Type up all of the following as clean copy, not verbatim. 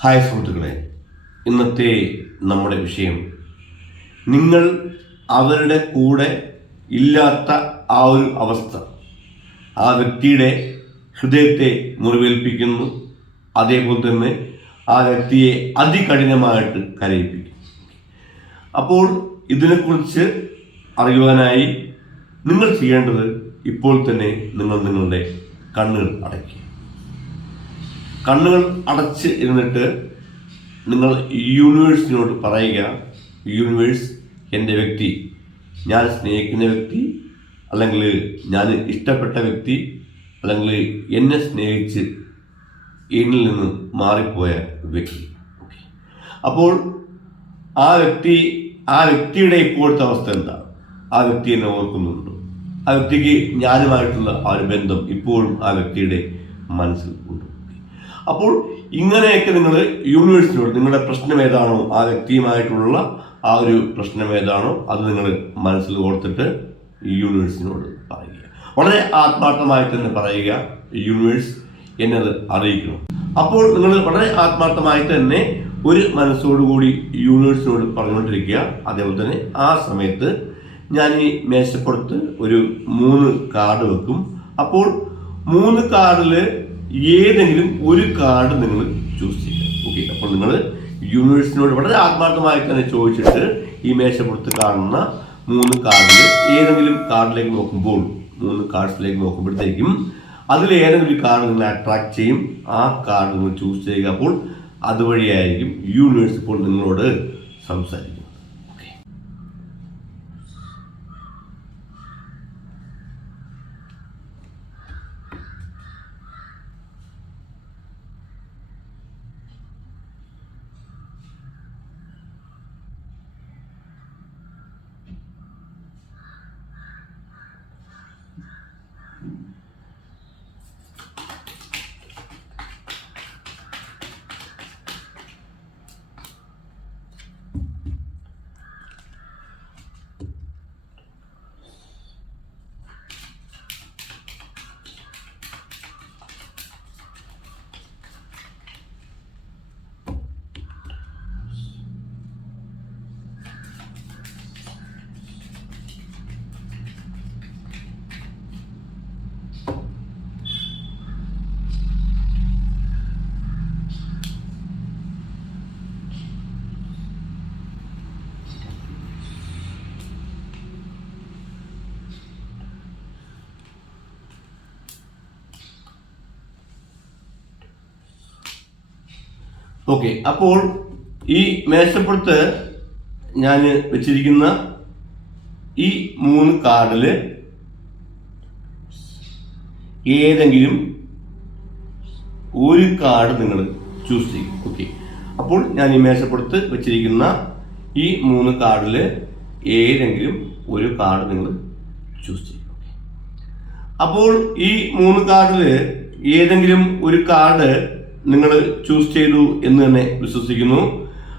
Hi സുഹൃത്തുക്കളെ, ഇന്നത്തെ നമ്മുടെ വിഷയം നിങ്ങൾ അവരുടെ കൂടെ ഇല്ലാത്ത ആ ഒരു അവസ്ഥ ആ വ്യക്തിയുടെ ഹൃദയത്തെ മുറിവേൽപ്പിക്കുന്നു. അതേപോലെ തന്നെ ആ വ്യക്തിയെ അതികഠിനമായിട്ട് കരയിപ്പിക്കും. അപ്പോൾ ഇതിനെക്കുറിച്ച് അറിയുവാനായി നിങ്ങൾ ചെയ്യേണ്ടത് ഇപ്പോൾ തന്നെ നിങ്ങളുടെ കണ്ണുകൾ അടയ്ക്കുക. കണ്ണുകൾ അടച്ച് ഇരുന്നിട്ട് നിങ്ങൾ യൂണിവേഴ്സിനോട് പറയുക, യൂണിവേഴ്സ്, എൻ്റെ വ്യക്തി, ഞാൻ സ്നേഹിക്കുന്ന വ്യക്തി, അല്ലെങ്കിൽ ഞാൻ ഇഷ്ടപ്പെട്ട വ്യക്തി, അല്ലെങ്കിൽ എന്നെ സ്നേഹിച്ച് എന്നിൽ നിന്ന് മാറിപ്പോയ വ്യക്തി. അപ്പോൾ ആ വ്യക്തിയുടെ ഇപ്പോഴത്തെ അവസ്ഥ എന്താണ്? ആ വ്യക്തി എന്നെ ഓർക്കുന്നുണ്ടോ? ആ വ്യക്തിക്ക് ഞാനുമായിട്ടുള്ള ആ ഒരു ബന്ധം ഇപ്പോഴും ആ വ്യക്തിയുടെ മനസ്സിൽ ഉണ്ട്. അപ്പോൾ ഇങ്ങനെയൊക്കെ നിങ്ങൾ യൂണിവേഴ്സിനോട് നിങ്ങളുടെ പ്രശ്നം ഏതാണോ, ആ വ്യക്തിയുമായിട്ടുള്ള ആ ഒരു പ്രശ്നം ഏതാണോ അത് നിങ്ങൾ മനസ്സിൽ ഓർത്തിട്ട് യൂണിവേഴ്സിനോട് പറയുക. വളരെ ആത്മാർത്ഥമായി തന്നെ പറയുക, യൂണിവേഴ്സ് എന്നത് അറിയിക്കണം. അപ്പോൾ നിങ്ങൾ വളരെ ആത്മാർത്ഥമായിട്ട് തന്നെ ഒരു മനസ്സോടുകൂടി യൂണിവേഴ്സിനോട് പറഞ്ഞുകൊണ്ടിരിക്കുക. അതേപോലെ തന്നെ ആ സമയത്ത് ഞാൻ ഈ മേശപ്പുറത്ത് ഒരു 3 കാർഡ് വെക്കും. അപ്പോൾ 3 കാർഡിൽ ഏതെങ്കിലും ഒരു കാർഡ് നിങ്ങൾ ചൂസ് ചെയ്യുക. അപ്പോൾ നിങ്ങൾ യൂണിവേഴ്സിനോട് വളരെ ആത്മാർത്ഥമായി തന്നെ ചോദിച്ചിട്ട് ഈ മേശപ്പുറത്ത് കാണുന്ന 3 കാർഡിൽ ഏതെങ്കിലും കാർഡിലേക്ക് നോക്കുമ്പോൾ 3 കാർഡ്സിലേക്ക് നോക്കുമ്പോഴത്തേക്കും അതിൽ ഏതെങ്കിലും ഒരു കാർഡ് നിങ്ങൾ അട്രാക്ട് ചെയ്യും. ആ കാർഡ് നിങ്ങൾ ചൂസ് ചെയ്യുക. അപ്പോൾ അതുവഴിയായിരിക്കും യൂണിവേഴ്സ് ഇപ്പോൾ നിങ്ങളോട് സംസാരിക്കും. ഓക്കെ, അപ്പോൾ ഈ മേശപ്പുറത്ത് ഞാൻ വെച്ചിരിക്കുന്ന ഈ 3 കാർഡിൽ ഏതെങ്കിലും ഒരു കാർഡ് നിങ്ങൾ ചൂസ് ചെയ്യും. ഓക്കെ, അപ്പോൾ ഞാൻ ഈ മേശപ്പുറത്ത് വെച്ചിരിക്കുന്ന ഈ 3 കാർഡിൽ ഏതെങ്കിലും ഒരു കാർഡ് നിങ്ങൾ ചൂസ് ചെയ്യും. അപ്പോൾ ഈ 3 കാർഡിൽ ഏതെങ്കിലും ഒരു കാർഡ് നിങ്ങൾ ചൂസ് ചെയ്തു എന്ന് തന്നെ വിശ്വസിക്കുന്നു.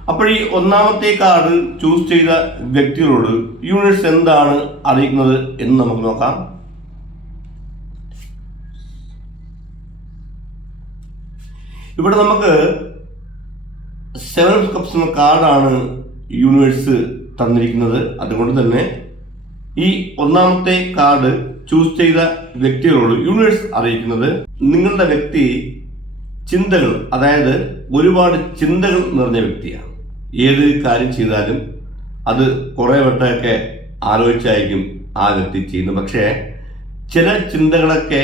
അപ്പോൾ ഈ 1ാമത്തെ കാർഡ് ചൂസ് ചെയ്ത വ്യക്തികളോട് യൂണിവേഴ്സ് എന്താണ് അറിയിക്കുന്നത് എന്ന് നമുക്ക് നോക്കാം. ഇവിടെ നമുക്ക് 7 of Cups എന്ന കാർഡാണ് യൂണിവേഴ്സ് തന്നിരിക്കുന്നത്. അതുകൊണ്ട് തന്നെ ഈ 1ാമത്തെ കാർഡ് ചൂസ് ചെയ്ത വ്യക്തികളോട് യൂണിവേഴ്സ് അറിയിക്കുന്നത് നിങ്ങളുടെ വ്യക്തി ചിന്തകൾ, അതായത് ഒരുപാട് ചിന്തകൾ നിറഞ്ഞ വ്യക്തിയാണ്. ഏത് കാര്യം ചെയ്താലും അത് കുറേ വട്ടമൊക്കെ ആലോചിച്ചായിരിക്കും ആ വ്യക്തി ചെയ്യുന്നത്. പക്ഷേ ചില ചിന്തകളൊക്കെ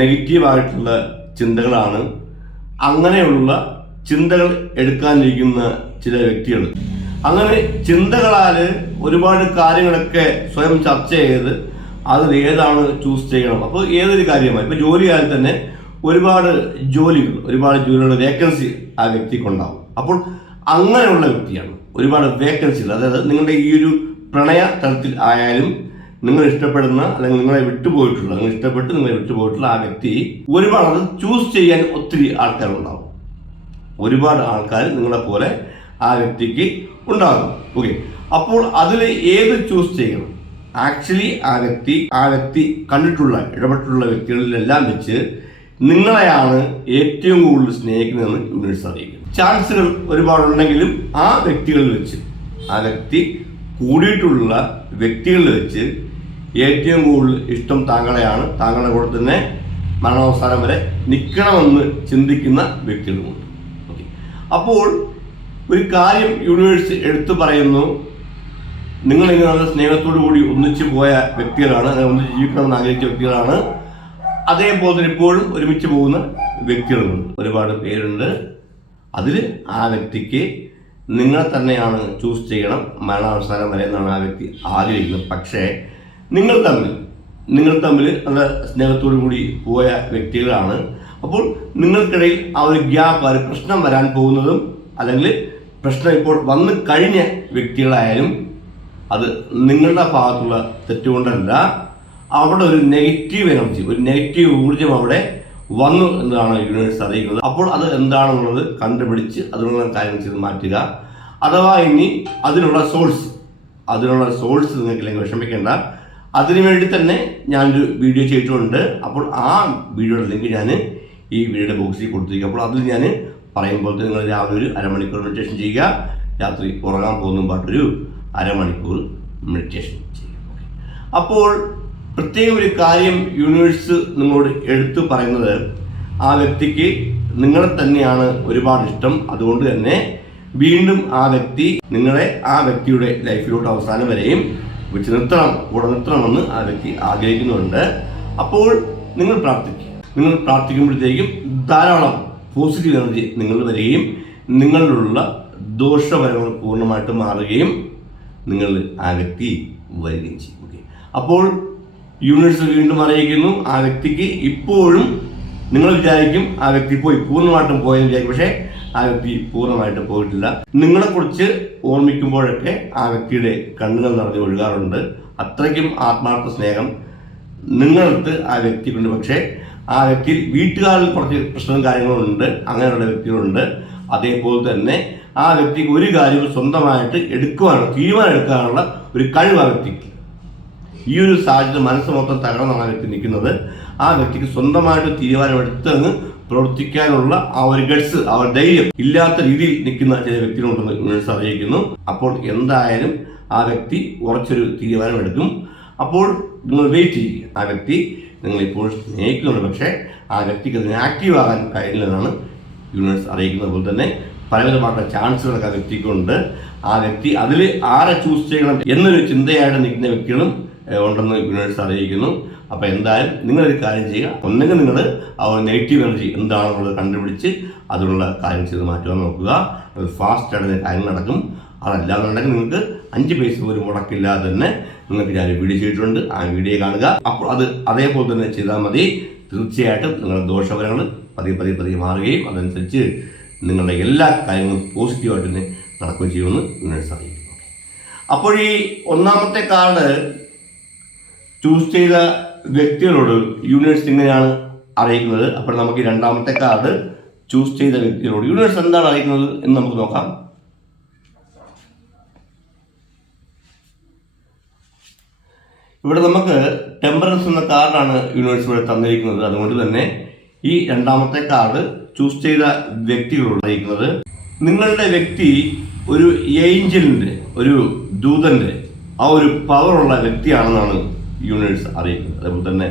നെഗറ്റീവായിട്ടുള്ള ചിന്തകളാണ്. അങ്ങനെയുള്ള ചിന്തകൾ എടുക്കാനിരിക്കുന്ന ചില വ്യക്തികൾ അങ്ങനെ ചിന്തകളാൽ ഒരുപാട് കാര്യങ്ങളൊക്കെ സ്വയം ചർച്ച ചെയ്ത് അതിൽ ഏതാണ് ചൂസ് ചെയ്യണം. അപ്പോൾ ഏതൊരു കാര്യമായി, ഇപ്പോൾ ജോലിയായാൽ തന്നെ ഒരുപാട് ജോലികളുടെ വേക്കൻസി ആ വ്യക്തിക്കുണ്ടാവും. അപ്പോൾ അങ്ങനെയുള്ള വ്യക്തിയാണ്. ഒരുപാട് വേക്കൻസികൾ, അതായത് നിങ്ങളുടെ ഈ ഒരു പ്രണയ തലത്തിൽ ആയാലും നിങ്ങൾ ഇഷ്ടപ്പെടുന്ന അല്ലെങ്കിൽ നിങ്ങളെ വിട്ടുപോയിട്ടുള്ള ആ വ്യക്തി ഒരുപാട് അത് ചൂസ് ചെയ്യാൻ ഒത്തിരി ആൾക്കാരുണ്ടാവും. ഒരുപാട് ആൾക്കാർ നിങ്ങളെ പോലെ ആ വ്യക്തിക്ക് ഉണ്ടാകും. ഓക്കെ, അപ്പോൾ അതിൽ ഏത് ചൂസ് ചെയ്യണം? ആക്ച്വലി ആ വ്യക്തി കണ്ടിട്ടുള്ള ഇടപെട്ടിട്ടുള്ള വ്യക്തികളിലെല്ലാം വെച്ച് നിങ്ങളെയാണ് ഏറ്റവും കൂടുതൽ സ്നേഹിക്കുന്നതെന്ന് യൂണിവേഴ്സ് അറിയിക്കുന്നത്. ചാൻസുകൾ ഒരുപാടുണ്ടെങ്കിലും ആ വ്യക്തികളിൽ വെച്ച്, ആ വ്യക്തി കൂടിയിട്ടുള്ള വ്യക്തികളിൽ വെച്ച് ഏറ്റവും കൂടുതൽ ഇഷ്ടം താങ്കളെയാണ്. താങ്കളുടെ കൂടെ തന്നെ മരണാവസാനം വരെ നിൽക്കണമെന്ന് ചിന്തിക്കുന്ന വ്യക്തികളുമുണ്ട്. ഓക്കെ, അപ്പോൾ ഒരു കാര്യം യൂണിവേഴ്സ് എടുത്തു പറയുന്നു, നിങ്ങളിങ്ങനെ നല്ല സ്നേഹത്തോടു കൂടി ഒന്നിച്ചു പോയ വ്യക്തികളാണ്, ഒന്നിച്ച് ജീവിക്കണമെന്ന് ആഗ്രഹിച്ച വ്യക്തികളാണ്. അതേപോലെ തന്നെ ഇപ്പോഴും ഒരുമിച്ച് പോകുന്ന വ്യക്തികളുണ്ട്, ഒരുപാട് പേരുണ്ട്. അതിൽ ആ വ്യക്തിക്ക് നിങ്ങളെ തന്നെയാണ് ചൂസ് ചെയ്യണം മരണാവസാനം വരെ എന്നാണ് ആ വ്യക്തി ആഗ്രഹിക്കുന്നത്. പക്ഷേ നിങ്ങൾ തമ്മിൽ നല്ല സ്നേഹത്തോടു കൂടി പോയ വ്യക്തികളാണ്. അപ്പോൾ നിങ്ങൾക്കിടയിൽ ആ ഒരു ഗ്യാപ്പ്, ഒരു പ്രശ്നം വരാൻ പോകുന്നതും അല്ലെങ്കിൽ പ്രശ്നം ഇപ്പോൾ വന്നു കഴിഞ്ഞ വ്യക്തികളായാലും അത് നിങ്ങളുടെ ഭാഗത്തുള്ള തെറ്റുകൊണ്ടല്ല, അവിടെ ഒരു നെഗറ്റീവ് എനർജി, ഒരു നെഗറ്റീവ് ഊർജം അവിടെ വന്നു എന്നതാണ് യൂണിവേഴ്സ് അറിയിക്കുന്നത്. അപ്പോൾ അത് എന്താണെന്നുള്ളത് കണ്ടുപിടിച്ച് അതിനുള്ള കാര്യങ്ങൾ ചെയ്ത് മാറ്റുക. അഥവാ ഇനി അതിനുള്ള സോഴ്സ് നിങ്ങൾക്കില്ലെങ്കിൽ വിഷമിക്കേണ്ട. അതിനുവേണ്ടി തന്നെ ഞാനൊരു വീഡിയോ ചെയ്തിട്ടുണ്ട്. അപ്പോൾ ആ വീഡിയോയുടെ ലിങ്ക് ഞാൻ ഈ വീഡിയോയുടെ ബോക്സിൽ കൊടുത്തിരിക്കും. അപ്പോൾ അതിൽ ഞാൻ പറയുമ്പോൾ നിങ്ങൾ രാവിലെ ഒരു അരമണിക്കൂർ മെഡിറ്റേഷൻ ചെയ്യുക, രാത്രി ഉറങ്ങാൻ പോകുന്ന പാട്ടൊരു അരമണിക്കൂർ മെഡിറ്റേഷൻ ചെയ്യുക. അപ്പോൾ പ്രത്യേക ഒരു കാര്യം യൂണിവേഴ്സ് നിങ്ങളോട് എടുത്തു പറയുന്നത്, ആ വ്യക്തിക്ക് നിങ്ങളെ തന്നെയാണ് ഒരുപാട് ഇഷ്ടം. അതുകൊണ്ട് തന്നെ വീണ്ടും ആ വ്യക്തി നിങ്ങളെ ആ വ്യക്തിയുടെ ലൈഫിലോട്ട് അവസാനം വരെയും വെച്ച് കൂടെ നിർത്തണമെന്ന് ആ വ്യക്തി ആഗ്രഹിക്കുന്നുണ്ട്. അപ്പോൾ നിങ്ങൾ പ്രാർത്ഥിക്കുമ്പോഴത്തേക്കും ധാരാളം പോസിറ്റീവ് എനർജി നിങ്ങൾ വരികയും നിങ്ങളിലുള്ള ദോഷഫലങ്ങൾ പൂർണ്ണമായിട്ട് മാറുകയും നിങ്ങൾ ആ വ്യക്തി വരികയും ചെയ്യും. ഓക്കെ, അപ്പോൾ യൂണിവേഴ്സ് വീണ്ടും അറിയിക്കുന്നു, ആ വ്യക്തിക്ക് ഇപ്പോഴും നിങ്ങൾ വിചാരിക്കും ആ വ്യക്തി പൂർണ്ണമായിട്ടും പോയെന്ന് വിചാരിക്കും. പക്ഷേ ആ വ്യക്തി പൂർണ്ണമായിട്ട് പോയിട്ടില്ല. നിങ്ങളെക്കുറിച്ച് ഓർമ്മിക്കുമ്പോഴൊക്കെ ആ വ്യക്തിയുടെ കണ്ണുകൾ നിറഞ്ഞ് ഒഴുകാറുണ്ട്. അത്രയ്ക്കും ആത്മാർത്ഥ സ്നേഹം നിങ്ങളടുത്ത് ആ വ്യക്തിക്കുണ്ട്. പക്ഷേ ആ വ്യക്തി വീട്ടുകാരിൽ കുറച്ച് പ്രശ്നവും കാര്യങ്ങളുണ്ട്, അങ്ങനെയുള്ള വ്യക്തികളുണ്ട്. അതേപോലെ തന്നെ ആ വ്യക്തിക്ക് ഒരു കാര്യവും സ്വന്തമായിട്ട് തീരുമാനം എടുക്കാനുള്ള ഒരു കഴിവ് ആ വ്യക്തിക്ക്. ഈ ഒരു സാഹചര്യം മനസ്സ് മൊത്തം തകർന്നാണ് ആ വ്യക്തി നിൽക്കുന്നത്. ആ വ്യക്തിക്ക് സ്വന്തമായിട്ട് തീരുമാനമെടുത്തങ്ങ് പ്രവർത്തിക്കാനുള്ള ആ ഒരു ഗട്സ്, ആ ഒരു ധൈര്യം ഇല്ലാത്ത രീതിയിൽ നിൽക്കുന്ന ചില വ്യക്തികളുണ്ടെന്ന് യൂണിവേഴ്സ് അറിയിക്കുന്നു. അപ്പോൾ എന്തായാലും ആ വ്യക്തി ഉറച്ചൊരു തീരുമാനമെടുക്കും. അപ്പോൾ നിങ്ങൾ വെയിറ്റ് ചെയ്യുക. ആ വ്യക്തി നിങ്ങളിപ്പോൾ സ്നേഹിക്കുന്നുണ്ട്, പക്ഷേ ആ വ്യക്തിക്ക് അതിന് ആക്റ്റീവ് ആകാൻ കഴിയില്ലെന്നാണ് യൂണിവേഴ്സ് അറിയിക്കുന്നത്. അതുപോലെ തന്നെ പലവിധമായിട്ടുള്ള ചാൻസുകളൊക്കെ ആ വ്യക്തിക്കുണ്ട്. ആ വ്യക്തി അതിൽ ആരെ ചൂസ് ചെയ്യണം എന്നൊരു ചിന്തയായിട്ട് നിൽക്കുന്ന വ്യക്തികളും ഉണ്ടെന്ന് യൂണിവേഴ്സ് അറിയിക്കുന്നു. അപ്പോൾ എന്തായാലും നിങ്ങളൊരു കാര്യം ചെയ്യുക, ഒന്നെങ്കിൽ നിങ്ങൾ ആ ഒരു നെഗറ്റീവ് എനർജി എന്താണെന്നുള്ളത് കണ്ടുപിടിച്ച് അതിനുള്ള കാര്യം ചെയ്ത് മാറ്റുവാൻ നോക്കുക. അത് ഫാസ്റ്റായിട്ട് കാര്യങ്ങൾ നടക്കും. അതല്ലാന്നുണ്ടെങ്കിൽ നിങ്ങൾക്ക് 5 പൈസ പോലും മുടക്കില്ലാതെ തന്നെ നിങ്ങൾക്ക് ഞാൻ വീഡിയോ ചെയ്തിട്ടുണ്ട്, ആ വീഡിയോ കാണുക. അപ്പോൾ അത് അതേപോലെ തന്നെ ചെയ്താൽ മതി. തീർച്ചയായിട്ടും നിങ്ങളുടെ ദോഷഫലങ്ങൾ പതിയെ മാറുകയും അതനുസരിച്ച് നിങ്ങളുടെ എല്ലാ കാര്യങ്ങളും പോസിറ്റീവായിട്ട് തന്നെ നടക്കുകയും ചെയ്യുമെന്ന് യൂണിവേഴ്സ് അറിയിക്കുന്നു. അപ്പോൾ ഈ ഒന്നാമത്തെ കാർഡ് ചൂസ് ചെയ്ത വ്യക്തികളോട് യൂണിവേഴ്സ് ഇങ്ങനെയാണ് അറിയിക്കുന്നത്. അപ്പോൾ നമുക്ക് ഈ രണ്ടാമത്തെ കാർഡ് ചൂസ് ചെയ്ത വ്യക്തികളോട് യൂണിവേഴ്സ് എന്താണ് അറിയിക്കുന്നത് എന്ന് നമുക്ക് നോക്കാം. ഇവിടെ നമുക്ക് ടെമ്പറൻസ് എന്ന കാർഡാണ് യൂണിവേഴ്സ് ഇവിടെ തന്നിരിക്കുന്നത്. അതുകൊണ്ട് തന്നെ ഈ രണ്ടാമത്തെ കാർഡ് ചൂസ് ചെയ്ത വ്യക്തികളോട് അറിയിക്കുന്നത്, നിങ്ങളുടെ വ്യക്തി ഒരു ഏഞ്ചലിൻ്റെ, ഒരു ദൂതൻ്റെ ആ ഒരു പവറുള്ള വ്യക്തിയാണെന്നാണ് യൂണിവേഴ്സ് അറിയിക്കുന്നത്. അതുപോലെ തന്നെ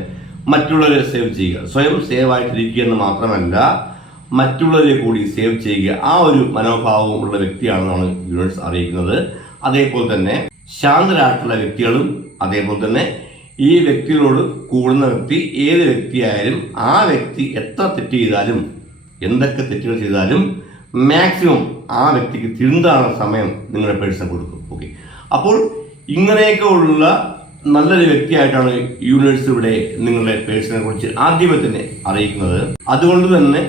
മറ്റുള്ളവരെ സേവ് ചെയ്യുക, സ്വയം സേവ് ആയിട്ടിരിക്കുക എന്ന് മാത്രമല്ല മറ്റുള്ളവരെ കൂടി സേവ് ചെയ്യുക, ആ ഒരു മനോഭാവവും ഉള്ള വ്യക്തിയാണെന്നാണ് യൂണിവേഴ്സ് അറിയിക്കുന്നത്. അതേപോലെ തന്നെ ശാന്തരായിട്ടുള്ള വ്യക്തികളും, അതേപോലെ തന്നെ ഈ വ്യക്തികളോട് കൂടുന്ന വ്യക്തി ഏത് വ്യക്തിയായാലും ആ വ്യക്തി എത്ര തെറ്റ് ചെയ്താലും എന്തൊക്കെ തെറ്റുകൾ ചെയ്താലും മാക്സിമം ആ വ്യക്തിക്ക് തിരുത്താനുള്ള സമയം നിങ്ങളുടെ പേഴ്സൺ കൊടുക്കും. ഓക്കെ, അപ്പോൾ ഇങ്ങനെയൊക്കെ ഉള്ള നല്ലൊരു വ്യക്തിയായിട്ടാണ് യൂണിവേഴ്സ് ഇവിടെ നിങ്ങളുടെ പേഴ്സണെ കുറിച്ച് ആദ്യമേ തന്നെ അറിയിക്കുന്നത്. അതുകൊണ്ട് തന്നെ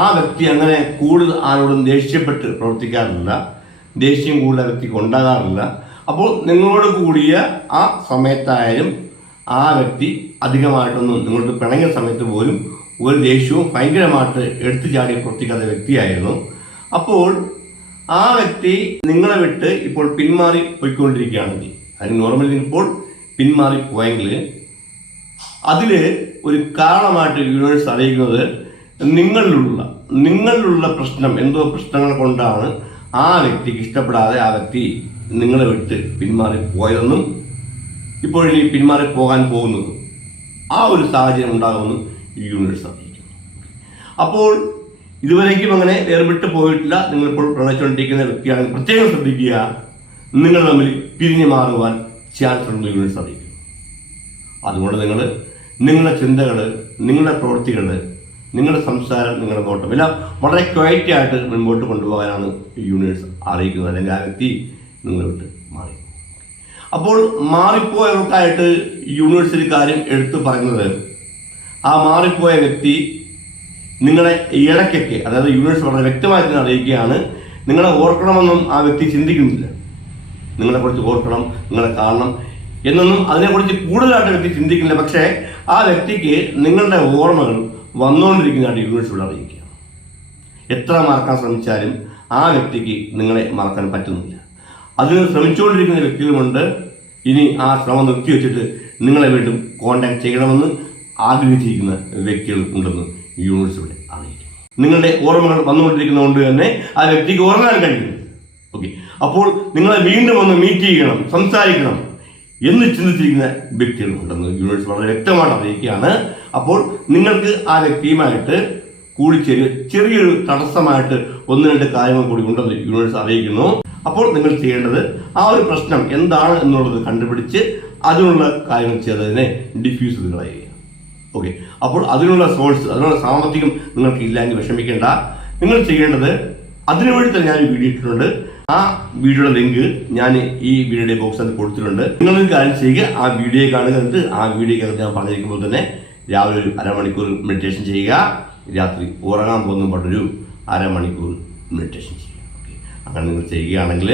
ആ വ്യക്തി അങ്ങനെ കൂടുതൽ ആരോടും ദേഷ്യപ്പെട്ട് പ്രവർത്തിക്കാറില്ല, ദേഷ്യം കൂടുതൽ വ്യക്തിക്ക് ഉണ്ടാകാറില്ല. അപ്പോൾ നിങ്ങളോട് കൂടിയ ആ സമയത്തായാലും ആ വ്യക്തി അധികമായിട്ടൊന്നും നിങ്ങളോട് പിണങ്ങിയ സമയത്ത് പോലും ഒരു ദേഷ്യവും ഭയങ്കരമായിട്ട് എടുത്തു ചാടി പ്രവർത്തിക്കാത്ത വ്യക്തിയായിരുന്നു. അപ്പോൾ ആ വ്യക്തി നിങ്ങളെ വിട്ട് ഇപ്പോൾ പിന്മാറി പോയിക്കൊണ്ടിരിക്കുകയാണെങ്കിൽ, അതിന് നോർമലി ഇപ്പോൾ പിന്മാറി പോയെങ്കിൽ അതിൽ ഒരു കാരണമായിട്ട് യൂണിവേഴ്സ് അറിയിക്കുന്നത് നിങ്ങളിലുള്ള പ്രശ്നം, എന്തോ പ്രശ്നങ്ങൾ കൊണ്ടാണ് ആ വ്യക്തിക്ക് ഇഷ്ടപ്പെടാതെ ആ വ്യക്തി നിങ്ങളെ വിട്ട് പിന്മാറി പോയതെന്നും ഇപ്പോഴിനി പിന്മാറി പോകാൻ പോകുന്നതും ആ ഒരു സാഹചര്യം ഉണ്ടാകുമെന്ന് യൂണിവേഴ്സ് അറിയിക്കുന്നു. അപ്പോൾ ഇതുവരേക്കും അങ്ങനെ വേർവിട്ട് പോയിട്ടില്ല, നിങ്ങളിപ്പോൾ പ്രണയിച്ചുകൊണ്ടിരിക്കുന്ന വ്യക്തിയാണെങ്കിൽ പ്രത്യേകം ശ്രദ്ധിക്കുക, നിങ്ങൾ തമ്മിൽ പിരിഞ്ഞു മാറുവാൻ ചാൻസ് ഉണ്ടെന്ന് യൂണിവേഴ്സ് അറിയിക്കുന്നു. അതുകൊണ്ട് നിങ്ങളുടെ ചിന്തകൾ, നിങ്ങളുടെ പ്രവൃത്തികൾ, നിങ്ങളുടെ സംസാരം, നിങ്ങളുടെ നോട്ടം എല്ലാം വളരെ ക്വയറ്റ് ആയിട്ട് മുൻപോട്ട് കൊണ്ടുപോകാനാണ് യൂണിവേഴ്സ് അറിയിക്കുന്നത്. അല്ലെങ്കിൽ ആ വ്യക്തി നിങ്ങളെ വിട്ട് മാറി. അപ്പോൾ മാറിപ്പോയവർക്കായിട്ട് യൂണിവേഴ്സ് ഒരു കാര്യം എടുത്തു പറയുന്നത്, ആ മാറിപ്പോയ വ്യക്തി നിങ്ങളെ ഇടയ്ക്കൊക്കെ, അതായത് യൂണിവേഴ്സ് വളരെ വ്യക്തമായി തന്നെ അറിയിക്കുകയാണ്, നിങ്ങളെ ഓർക്കണമെന്നും ആ വ്യക്തി ചിന്തിക്കുന്നില്ല. നിങ്ങളെക്കുറിച്ച് ഓർക്കണം, നിങ്ങളെ കാണണം എന്നൊന്നും അതിനെക്കുറിച്ച് കൂടുതലായിട്ട് വ്യക്തി ചിന്തിക്കുന്നില്ല. പക്ഷേ ആ വ്യക്തിക്ക് നിങ്ങളുടെ ഓർമ്മകൾ വന്നുകൊണ്ടിരിക്കുന്നതായിട്ട് യൂണിവേഴ്സ് ഇവിടെ അറിയിക്കുക. എത്ര മറക്കാൻ ശ്രമിച്ചാലും ആ വ്യക്തിക്ക് നിങ്ങളെ മറക്കാൻ പറ്റുന്നില്ല. അതിന് ശ്രമിച്ചുകൊണ്ടിരിക്കുന്ന വ്യക്തികളുമുണ്ട്. ഇനി ആ ശ്രമം നിർത്തി വെച്ചിട്ട് നിങ്ങളെ വീണ്ടും കോണ്ടാക്ട് ചെയ്യണമെന്ന് ആഗ്രഹിച്ചിരിക്കുന്ന വ്യക്തികൾ ഉണ്ടെന്ന് യൂണിവേഴ്സ് ഇവിടെ അറിയിക്കും. നിങ്ങളുടെ ഓർമ്മകൾ വന്നുകൊണ്ടിരിക്കുന്നതുകൊണ്ട് തന്നെ ആ വ്യക്തിക്ക് ഉറങ്ങാൻ കഴിയുന്നു. ഓക്കെ, അപ്പോൾ നിങ്ങളെ വീണ്ടും ഒന്ന് മീറ്റ് ചെയ്യണം, സംസാരിക്കണം എന്ന് ചിന്തിച്ചിരിക്കുന്ന വ്യക്തികളുണ്ടെന്ന് യൂണിവേഴ്സ് വളരെ വ്യക്തമായിട്ട് അറിയിക്കുകയാണ്. അപ്പോൾ നിങ്ങൾക്ക് ആ വ്യക്തിയുമായിട്ട് കൂടിച്ചേരുക ചെറിയൊരു തടസ്സമായിട്ട് 1-2 കാര്യങ്ങൾ കൂടി ഉണ്ടെന്ന് യൂണിവേഴ്സ് അറിയിക്കുന്നു. അപ്പോൾ നിങ്ങൾ ചെയ്യേണ്ടത് ആ ഒരു പ്രശ്നം എന്താണ് എന്നുള്ളത് കണ്ടുപിടിച്ച് അതിനുള്ള കാര്യങ്ങൾ ചെയ്തതിനെ ഡിഫ്യൂസ് ചെയ്ത് കളയുക. ഓക്കെ, അപ്പോൾ അതിനുള്ള സോഴ്സ്, അതിനുള്ള സാമ്പത്തികം നിങ്ങൾക്ക് ഇല്ലെങ്കിൽ വിഷമിക്കേണ്ട. നിങ്ങൾ ചെയ്യേണ്ടത്, അതിനുവേണ്ടി തന്നെ ഞാൻ വീഡിയോ ഇട്ടിട്ടുണ്ട്. ആ വീഡിയോയുടെ ലിങ്ക് ഞാൻ ഈ വീഡിയോയുടെ ബോക്സിൽ കൊടുത്തിട്ടുണ്ട്. നിങ്ങളൊരു കാര്യം ചെയ്യുക, ആ വീഡിയോ കാണുക. എന്നിട്ട് ആ വീഡിയോക്കകത്ത് ഞാൻ പറഞ്ഞിരിക്കുമ്പോൾ തന്നെ രാവിലെ ഒരു അരമണിക്കൂർ മെഡിറ്റേഷൻ ചെയ്യുക, രാത്രി ഉറങ്ങാൻ പോകുന്നതിനൊരു അരമണിക്കൂർ മെഡിറ്റേഷൻ ചെയ്യുക. ഓക്കെ, അങ്ങനെ നിങ്ങൾ ചെയ്യുകയാണെങ്കിൽ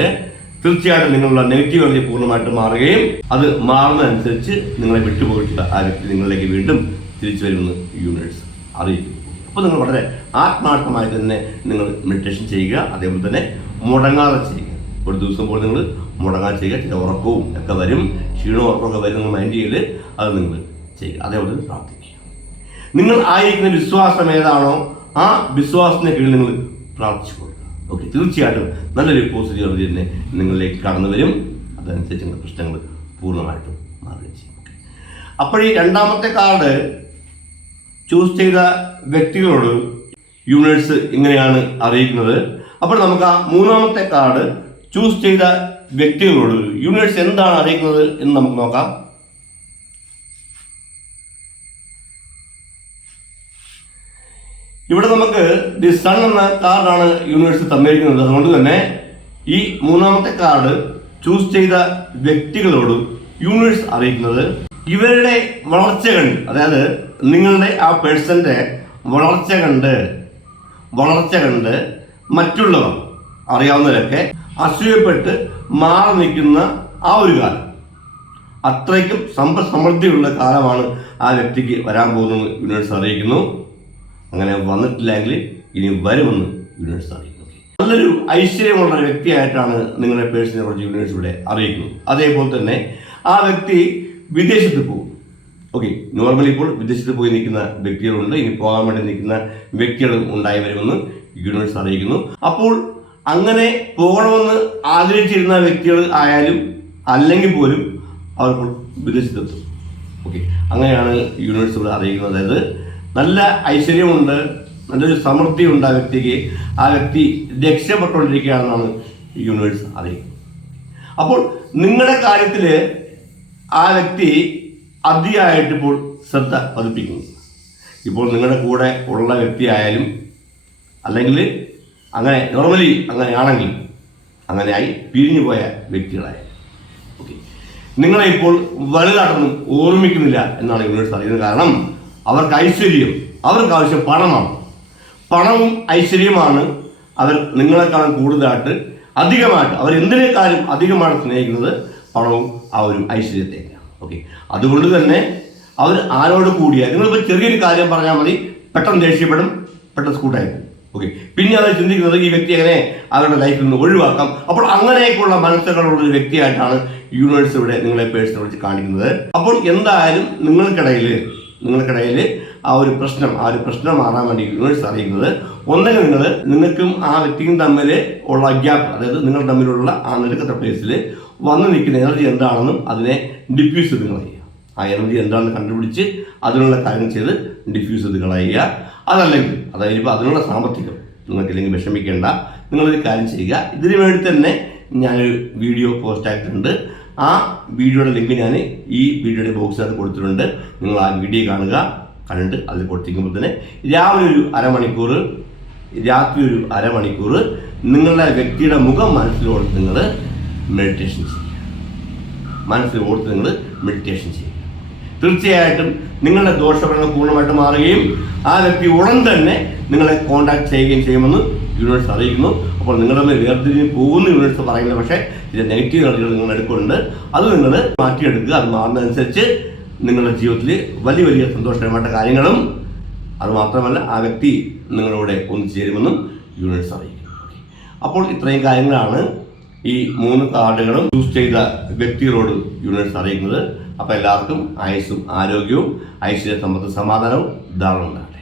തീർച്ചയായിട്ടും നിങ്ങളുടെ നെഗറ്റീവ് എനർജി പൂർണ്ണമായിട്ട് മാറുകയും അത് മാറുന്നതനുസരിച്ച് നിങ്ങളെ വിട്ടുപോയിട്ടുള്ള ആ വ്യക്തി നിങ്ങളിലേക്ക് വീണ്ടും തിരിച്ചു വരുമെന്ന് യൂണിവേഴ്സ് അറിയിക്കും. അപ്പോൾ നിങ്ങൾ വളരെ ആത്മാർത്ഥമായി തന്നെ നിങ്ങൾ മെഡിറ്റേഷൻ ചെയ്യുക. അതേപോലെ തന്നെ മുടങ്ങാതെ ചെയ്യുക. ഒരു ദിവസം പോലെ നിങ്ങൾ മുടങ്ങാതെ ചെയ്യുക. ചില ഉറക്കവും ഒക്കെ വരും, ക്ഷീണവും ഉറക്കമൊക്കെ വരും, നിങ്ങൾ മൈൻഡ് ചെയ്യൽ അത് നിങ്ങൾ ചെയ്യുക. അതേപോലെ പ്രാർത്ഥിക്കുക. നിങ്ങൾ ആയിരിക്കുന്ന വിശ്വാസം ഏതാണോ ആ വിശ്വാസത്തിന് കീഴിൽ നിങ്ങൾ പ്രാർത്ഥിച്ചു കൊടുക്കുക. ഓക്കെ, തീർച്ചയായിട്ടും നല്ലൊരു പോസിറ്റീവ് എനർജി തന്നെ നിങ്ങളിലേക്ക് കടന്നു വരും. അതനുസരിച്ച് നിങ്ങളുടെ പ്രശ്നങ്ങൾ പൂർണ്ണമായിട്ടും മാറുകയും ചെയ്യും. അപ്പോൾ ഈ രണ്ടാമത്തെ കാർഡ് ചൂസ് ചെയ്ത വ്യക്തികളോട് യൂണിവേഴ്സ് ഇങ്ങനെയാണ് അറിയിക്കുന്നത്. അപ്പോൾ നമുക്ക് ആ മൂന്നാമത്തെ കാർഡ് ചൂസ് ചെയ്ത വ്യക്തികളോട് യൂണിവേഴ്സ് എന്താണ് അറിയിക്കുന്നത് എന്ന് നമുക്ക് നോക്കാം. ഇവിടെ നമുക്ക് ദി സൺ എന്ന കാർഡാണ് യൂണിവേഴ്സ് തന്നിരിക്കുന്നത്. അതുകൊണ്ട് തന്നെ ഈ മൂന്നാമത്തെ കാർഡ് ചൂസ് ചെയ്ത വ്യക്തികളോട് യൂണിവേഴ്സ് അറിയിക്കുന്നത്, ഇവരുടെ വളർച്ച കണ്ട്, അതായത് നിങ്ങളുടെ ആ പേഴ്സന്റെ വളർച്ച കണ്ട് മറ്റുള്ളവർ അറിയാവുന്നവരൊക്കെ അസൂയപ്പെട്ട് മാറി നിൽക്കുന്ന ആ ഒരു കാലം, അത്രയ്ക്കും സമൃദ്ധിയുള്ള കാലമാണ് ആ വ്യക്തിക്ക് വരാൻ പോകുന്നത് യൂണിവേഴ്സ് അറിയിക്കുന്നു. അങ്ങനെ വന്നിട്ടില്ലെങ്കിൽ ഇനി വരുമെന്ന് യൂണിവേഴ്സ് അറിയിക്കുന്നു. നല്ലൊരു ഐശ്വര്യമുള്ള വ്യക്തിയായിട്ടാണ് നിങ്ങളുടെ പേഴ്സണെ കുറിച്ച് യൂണിവേഴ്സ് ഇവിടെ അറിയിക്കുന്നത്. അതേപോലെ തന്നെ ആ വ്യക്തി വിദേശത്ത് പോകും. ഓക്കെ, നോർമലി ഇപ്പോൾ വിദേശത്ത് പോയി നിൽക്കുന്ന വ്യക്തികളുണ്ട്, ഇനി പോകാൻ വേണ്ടി നിൽക്കുന്ന വ്യക്തികളും ഉണ്ടായി വരുമെന്ന് യൂണിവേഴ്സ് അറിയിക്കുന്നു. അപ്പോൾ അങ്ങനെ പോകണമെന്ന് ആഗ്രഹിച്ചിരുന്ന വ്യക്തികൾ ആയാലും അല്ലെങ്കിൽ പോലും അവർ വിദേശത്തെത്തും. ഓക്കെ, അങ്ങനെയാണ് യൂണിവേഴ്സ് ഇവിടെ അറിയിക്കുന്നത്. അതായത് നല്ല ഐശ്വര്യമുണ്ട്, നല്ലൊരു സമൃദ്ധിയുണ്ട് ആ വ്യക്തിക്ക്. ആ വ്യക്തി രക്ഷപ്പെട്ടുകൊണ്ടിരിക്കുകയാണെന്നാണ് യൂണിവേഴ്സ് അറിയിക്കുന്നത്. അപ്പോൾ നിങ്ങളുടെ കാര്യത്തിൽ ആ വ്യക്തി അതിയായിട്ട് ഇപ്പോൾ ശ്രദ്ധ പതിപ്പിക്കുന്നു. ഇപ്പോൾ നിങ്ങളുടെ കൂടെ ഉള്ള വ്യക്തിയായാലും അല്ലെങ്കിൽ അങ്ങനെ നോർമലി അങ്ങനെയാണെങ്കിൽ അങ്ങനെയായി പിരിഞ്ഞു പോയ വ്യക്തികളായാലും ഓക്കെ, നിങ്ങളെ ഇപ്പോൾ വലുതായിട്ടൊന്നും ഓർമ്മിക്കുന്നില്ല എന്നാണ് യൂണിവേഴ്സ് അറിയുന്നത്. കാരണം അവർക്ക് ഐശ്വര്യം, അവർക്ക് ആവശ്യം പണമാണ്. പണവും ഐശ്വര്യമാണ് അവർ നിങ്ങളെക്കാളും കൂടുതലായിട്ട് അധികമായിട്ട്, അവർ എന്തിനേക്കാളും അധികമായിട്ട് സ്നേഹിക്കുന്നത് പണവും ആ ഒരു ഐശ്വര്യത്തെയാണ്. ഓക്കെ, അതുകൊണ്ട് തന്നെ അവർ ആരോട് കൂടിയാൽ നിങ്ങളിപ്പോൾ ചെറിയൊരു കാര്യം പറഞ്ഞാൽ മതി, പെട്ടെന്ന് ദേഷ്യപ്പെടും, പെട്ടെന്ന് സ്കൂട്ടായിരിക്കും. ഓക്കെ, പിന്നെ അവർ ചിന്തിക്കുന്നത് ഈ വ്യക്തി എങ്ങനെ അവരുടെ ലൈഫിൽ നിന്ന് ഒഴിവാക്കാം. അപ്പോൾ അങ്ങനെയൊക്കെയുള്ള മനസ്സുകളുള്ള ഒരു വ്യക്തിയായിട്ടാണ് യൂണിവേഴ്സ് ഇവിടെ നിങ്ങളെ പേഴ്സണെ വിളിച്ച് കാണിക്കുന്നത്. അപ്പോൾ എന്തായാലും നിങ്ങൾക്കിടയിൽ ആ ഒരു പ്രശ്നം മാറാൻ വേണ്ടി യൂണിവേഴ്സ് അറിയിക്കുന്നത് ഒന്നെങ്കിൽ നിങ്ങൾക്കും ആ വ്യക്തിയും തമ്മിൽ ഉള്ള ഗ്യാപ്പ്, അതായത് നിങ്ങൾ തമ്മിലുള്ള ആ നെടുക്കത്തെ പ്ലേസിൽ വന്നു നിൽക്കുന്ന എനർജി എന്താണെന്നും അതിനെ ഡിഫ്യൂസ് ചെയ്ത് കളയുക. ആ എനർജി എന്താണെന്ന് കണ്ടുപിടിച്ച് അതിനുള്ള കാര്യങ്ങൾ ചെയ്ത് ഡിഫ്യൂസ് ചെയ്ത് കളയുക. അതല്ലെങ്കിൽ അതായത് ഇപ്പോൾ അതിനുള്ള സാമ്പത്തികം നിങ്ങൾക്കില്ലെങ്കിൽ വിഷമിക്കേണ്ട, നിങ്ങളൊരു കാര്യം ചെയ്യുക. ഇതിനു വേണ്ടി തന്നെ ഞാനൊരു വീഡിയോ പോസ്റ്റ് ആയിട്ടുണ്ട്. ആ വീഡിയോയുടെ ലിങ്ക് ഞാൻ ഈ വീഡിയോയുടെ ബോക്സിനകത്ത് കൊടുത്തിട്ടുണ്ട്. നിങ്ങൾ ആ വീഡിയോ കാണുക. കണ്ടിട്ട് അതിൽ കൊടുത്തിരിക്കുമ്പോൾ തന്നെ രാവിലെ ഒരു അരമണിക്കൂർ, രാത്രി ഒരു അരമണിക്കൂർ നിങ്ങളുടെ വ്യക്തിയുടെ മുഖം മനസ്സിലോർത്ത് നിങ്ങൾ മെഡിറ്റേഷൻ ചെയ്യുക. മനസ്സിലോർത്ത് നിങ്ങൾ മെഡിറ്റേഷൻ ചെയ്യുക. തീർച്ചയായിട്ടും നിങ്ങളുടെ ദോഷഫലങ്ങൾ പൂർണ്ണമായിട്ട് മാറുകയും ആ വ്യക്തി ഉടൻ തന്നെ നിങ്ങളെ കോൺടാക്ട് ചെയ്യുകയും ചെയ്യുമെന്ന് യൂണിവേഴ്സ് അറിയിക്കുന്നു. അപ്പോൾ നിങ്ങളുടെ വേർതിരിഞ്ഞ് പോകുന്ന യൂണിവേഴ്സ് പറയുന്നത്, പക്ഷേ ഇതിൻ്റെ നെഗറ്റീവ് എനർജികൾ നിങ്ങൾ എടുക്കുന്നുണ്ട്. അത് നിങ്ങൾ മാറ്റിയെടുക്കുക. അത് മാറുന്നതനുസരിച്ച് നിങ്ങളുടെ ജീവിതത്തിൽ വലിയ വലിയ സന്തോഷകരമായിട്ട് കാര്യങ്ങളും അതുമാത്രമല്ല ആ വ്യക്തി നിങ്ങളോട് ഒന്നുചേരുമെന്നും യൂണിവേഴ്സ് അറിയിക്കുന്നു. അപ്പോൾ ഇത്രയും കാര്യങ്ങളാണ് ഈ 3 കാർഡുകളും ചൂസ് ചെയ്ത വ്യക്തികളോട് യൂണിവേഴ്സ് അറിയിക്കുന്നത്. അപ്പോൾ എല്ലാവർക്കും ആയുസ്സും ആരോഗ്യവും ഐശ്വര്യ സമ്പത്തും സമാധാനവും ധാരാളം ഉണ്ടാകട്ടെ.